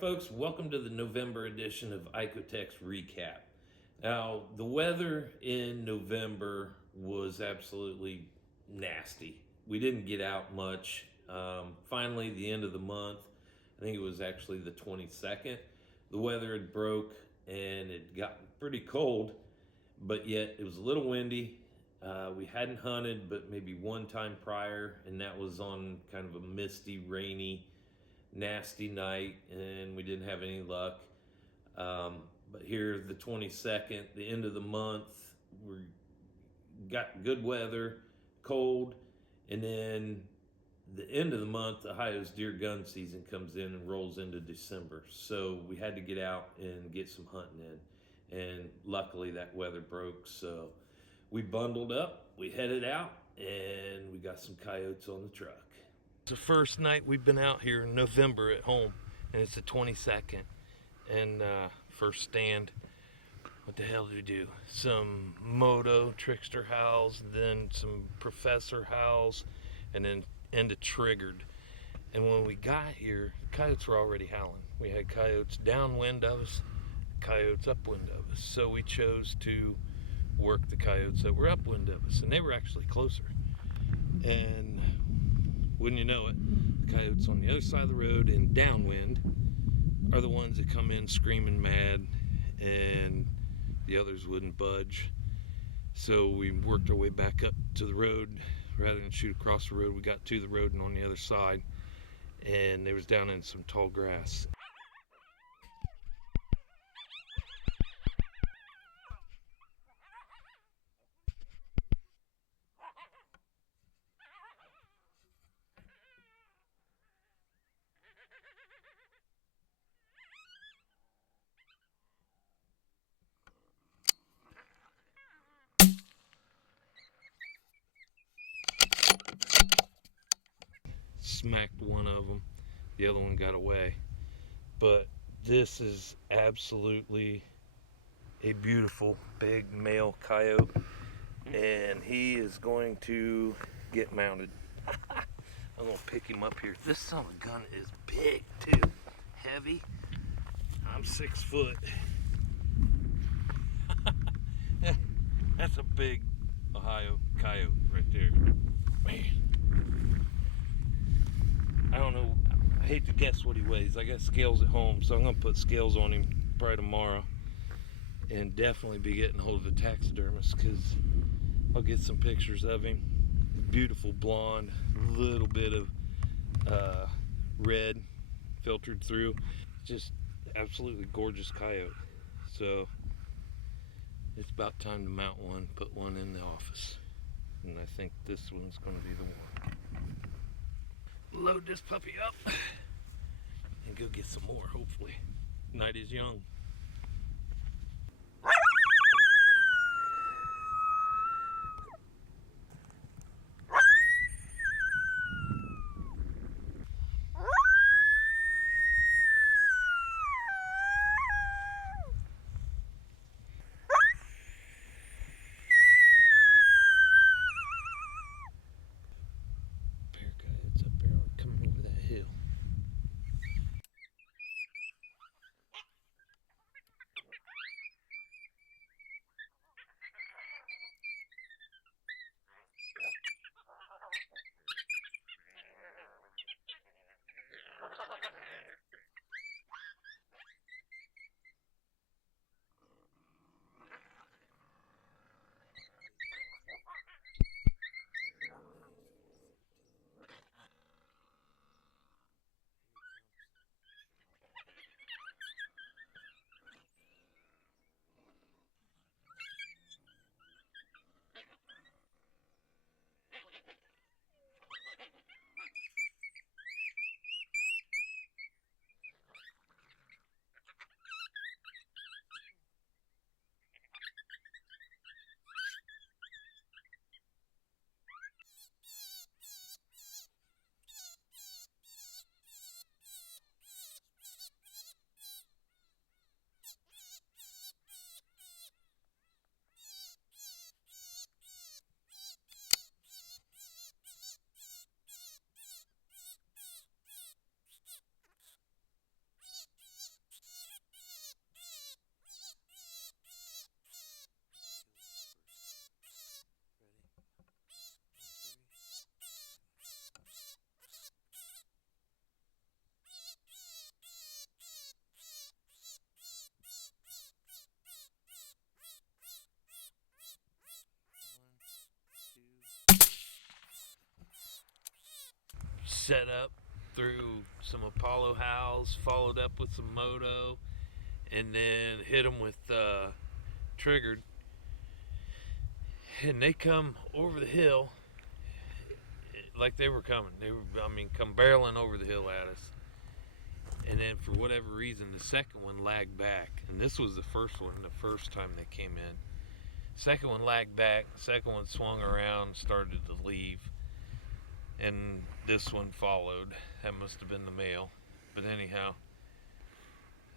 folks, welcome to the November edition of ICOtec's Recap. Now, the weather in November was absolutely nasty. We didn't get out much. Finally, the end of the month, I think it was actually the 22nd, the weather had broke and it got pretty cold, but yet it was a little windy. We hadn't hunted but maybe one time prior, and that was on kind of a misty, rainy, nasty night, and we didn't have any luck. But here, the 22nd, the end of the month, we got good weather, cold, and then the end of the month, Ohio's deer gun season comes in and rolls into December. So we had to get out and get some hunting in, and luckily that weather broke. So we bundled up, we headed out, and we got some coyotes on the truck. It's the first night we've been out here in November at home, and it's the 22nd. And first stand, what the hell did we do? Some moto trickster howls, then some professor howls, and then into triggered. And when we got here, coyotes were already howling. We had coyotes downwind of us, coyotes upwind of us. So we chose to work the coyotes that were upwind of us, and they were actually closer. And wouldn't you know it, the coyotes on the other side of the road and downwind are the ones that come in screaming mad, and the others wouldn't budge. So we worked our way back up to the road. Rather than shoot across the road, we got to the road and on the other side, and they was down in some tall grass. Smacked one of them, the other one got away. But this is absolutely a beautiful big male coyote, and he is going to get mounted. I'm gonna pick him up here. This son of a gun is big too, heavy. I'm 6 foot. That's a big Ohio coyote right there, man. I don't know, I hate to guess what he weighs. I got scales at home, so I'm gonna put scales on him probably tomorrow, and definitely be getting hold of a taxidermist, because I'll get some pictures of him. Beautiful blonde, little bit of red filtered through. Just absolutely gorgeous coyote. So it's about time to mount one, put one in the office, and I think this one's gonna be the one. Load this puppy up and go get some more, hopefully. Night is young. set up through some Apollo howls, followed up with some moto, and then hit them with triggered. And they come over the hill like they were coming. They were, come barreling over the hill at us. And then for whatever reason, the second one lagged back. And this was the first one, the first time they came in. Second one lagged back, second one swung around, started to leave. And this one followed. That must have been the male. But anyhow,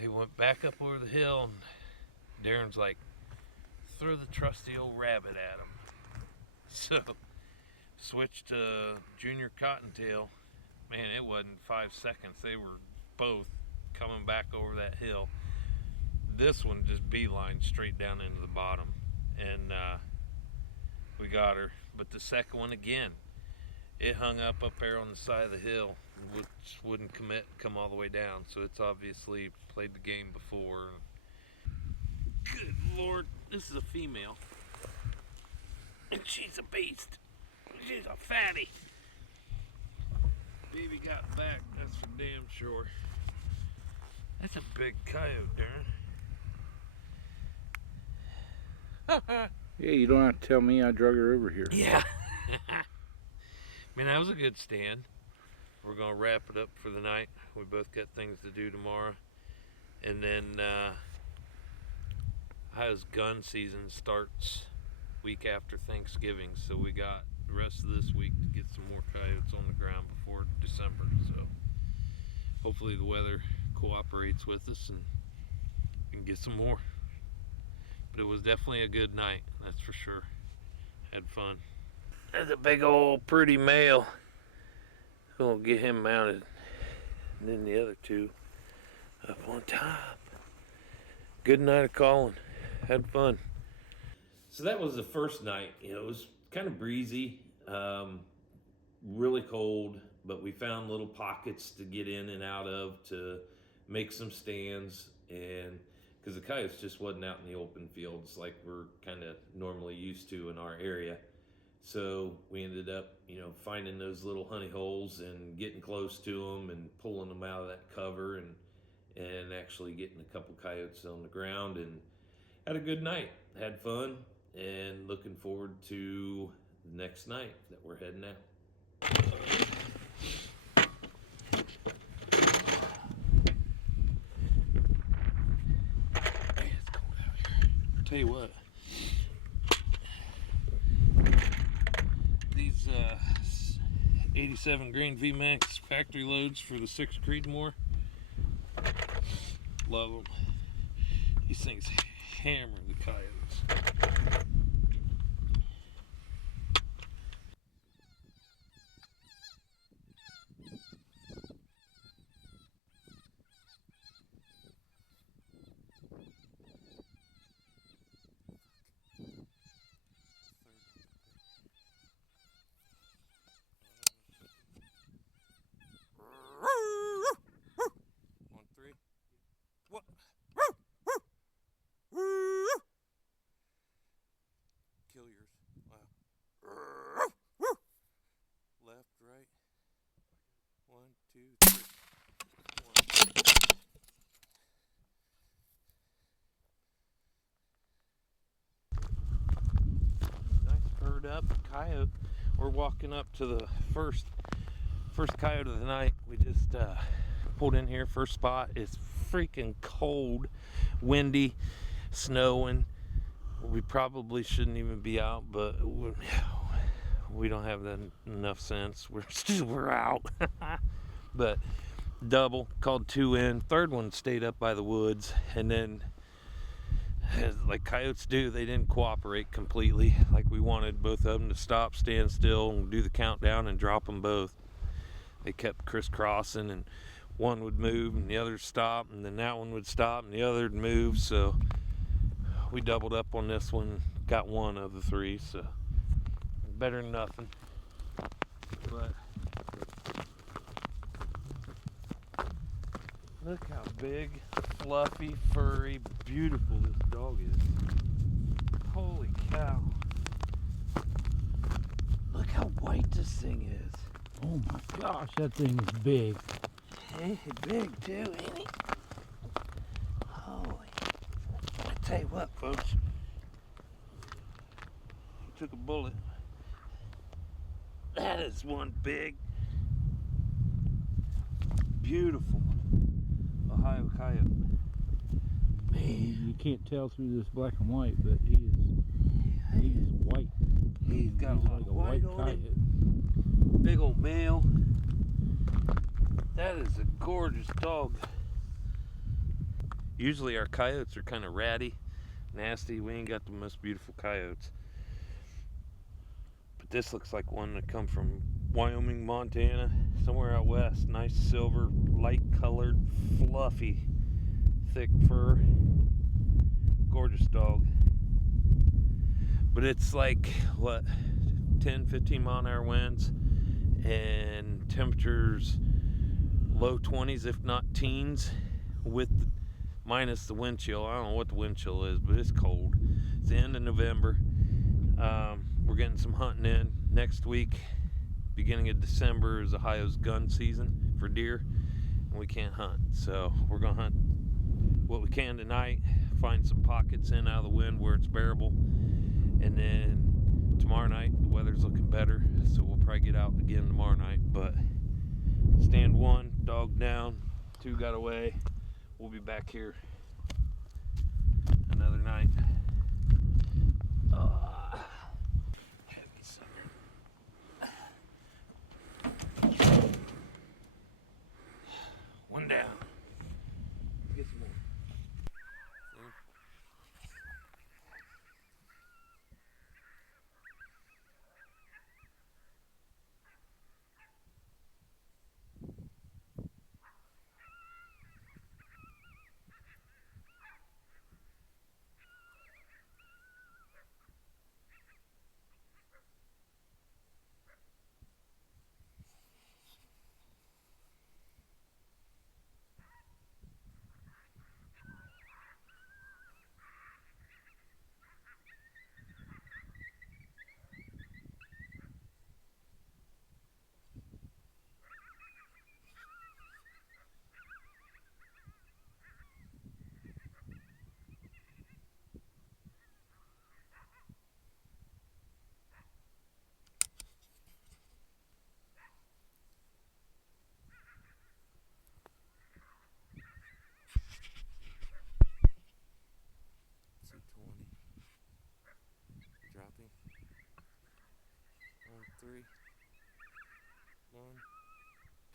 they went back up over the hill, and Darin's like, throw the trusty old rabbit at him. So, switched to junior cottontail. Man, it wasn't 5 seconds. They were both coming back over that hill. This one just beeline straight down into the bottom, and we got her. But the second one, again, it hung up there on the side of the hill, which wouldn't come all the way down. So it's obviously played the game before. Good Lord, this is a female, and she's a beast. She's a fatty. Baby got back, that's for damn sure. That's a big coyote, Darin. Yeah, you don't have to tell me I drug her over here. Yeah. Man, that was a good stand. We're gonna wrap it up for the night. We both got things to do tomorrow. And then Ohio's gun season starts week after Thanksgiving, so we got the rest of this week to get some more coyotes on the ground before December. So hopefully the weather cooperates with us and we can get some more. But it was definitely a good night, that's for sure. Had fun. That's a big old pretty male. Gonna get him mounted, and then the other two up on top. Good night of calling. Had fun. So that was the first night. It was kind of breezy, really cold, but we found little pockets to get in and out of to make some stands, and because the coyotes just wasn't out in the open fields like we're kind of normally used to in our area. So we ended up, finding those little honey holes and getting close to them and pulling them out of that cover and actually getting a couple coyotes on the ground, and had a good night. Had fun, and looking forward to the next night that we're heading out. It's cold out here. I'll tell you what. These 87 grain VMAX factory loads for the 6 Creedmoor. Love them. These things hammer the coyotes. Left, right. 1, 2, 3. Nice herd up coyote. We're walking up to the first coyote of the night. We just pulled in here. First spot. It's freaking cold, windy, snowing. We probably shouldn't even be out, but we don't have that enough sense. We're out. But double, called 2 in. Third one stayed up by the woods, and then like coyotes do, they didn't cooperate completely like we wanted both of them to stop, stand still, and do the countdown and drop them both. They kept crisscrossing, and one would move and the other would stop, and then that one would stop and the other would move. So we doubled up on this one, got one of the 3, so better than nothing. But look how big, fluffy, furry, beautiful this dog is. Holy cow. Look how white this thing is. Oh my gosh, that thing is big. Hey, big too, ain't he? Holy. I tell you what, folks. He took a bullet. That is one big, beautiful Ohio coyote. Man. You can't tell through this black and white, but he is white. He's got a lot like of white on coyote. him. Big old male. That is a gorgeous dog. Usually our coyotes are kind of ratty, nasty. We ain't got the most beautiful coyotes. But this looks like one that come from Wyoming, Montana, somewhere out west. Nice silver, light colored, fluffy, thick fur. Gorgeous dog. But it's like, what, 10, 15 mile an hour winds and temperatures low 20s, if not teens, with minus the wind chill. I don't know what the wind chill is, but it's cold. It's the end of November. We're getting some hunting in next week. Beginning of December is Ohio's gun season for deer, and we can't hunt. So we're gonna hunt what we can tonight, find some pockets in out of the wind where it's bearable, and then tomorrow night the weather's looking better, so we'll probably get out again tomorrow night. But stand one, dog down, two got away. We'll be back here another night. Heavy sucker. One down. Get some more. Dropping. 1, 3. 1,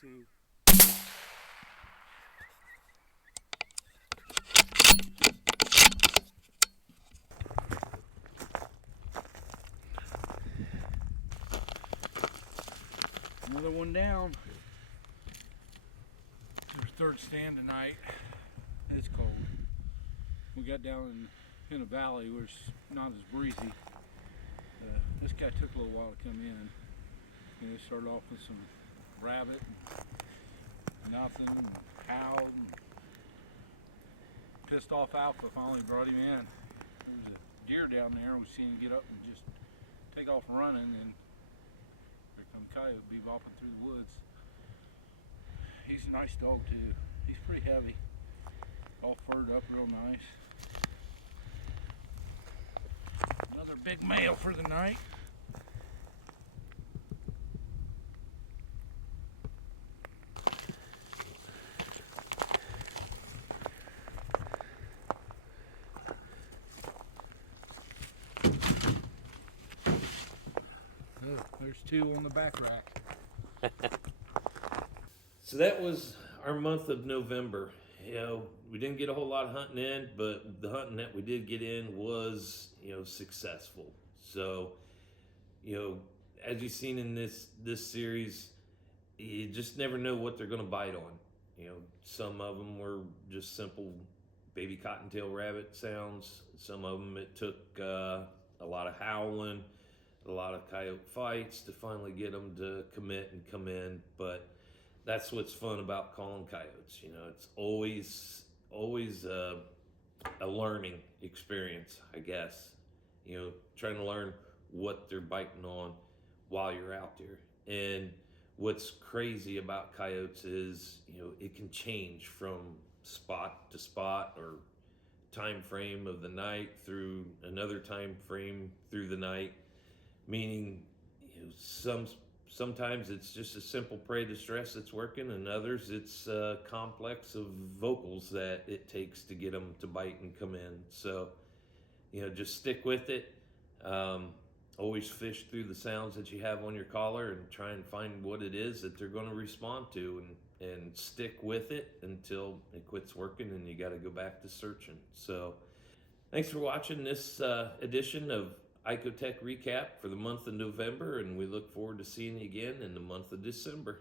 2. Another one down. It's our third stand tonight. It's cold. We got down in a valley where it's not as breezy. This guy took a little while to come in. He started off with some rabbit and nothing, and howled, and pissed off alpha finally brought him in. There was a deer down there, and we seen him get up and just take off running, and here come coyote bebopping through the woods. He's a nice dog too. He's pretty heavy, all furred up real nice. Another big male for the night. There's two on the back rack. So that was our month of November. You know, we didn't get a whole lot of hunting in, but the hunting that we did get in was, successful. So, as you've seen in this series, you just never know what they're going to bite on. Some of them were just simple baby cottontail rabbit sounds. Some of them it took a lot of howling, a lot of coyote fights to finally get them to commit and come in. But that's what's fun about calling coyotes. It's always a learning experience, I guess. Trying to learn what they're biting on while you're out there. And what's crazy about coyotes is, it can change from spot to spot or time frame of the night through another time frame through the night, meaning sometimes it's just a simple prey distress that's working, and others it's a complex of vocals that it takes to get them to bite and come in. So just stick with it. Always fish through the sounds that you have on your collar and try and find what it is that they're going to respond to, and stick with it until it quits working and you got to go back to searching. So thanks for watching this edition of ICOtec Recap for the month of November, and we look forward to seeing you again in the month of December.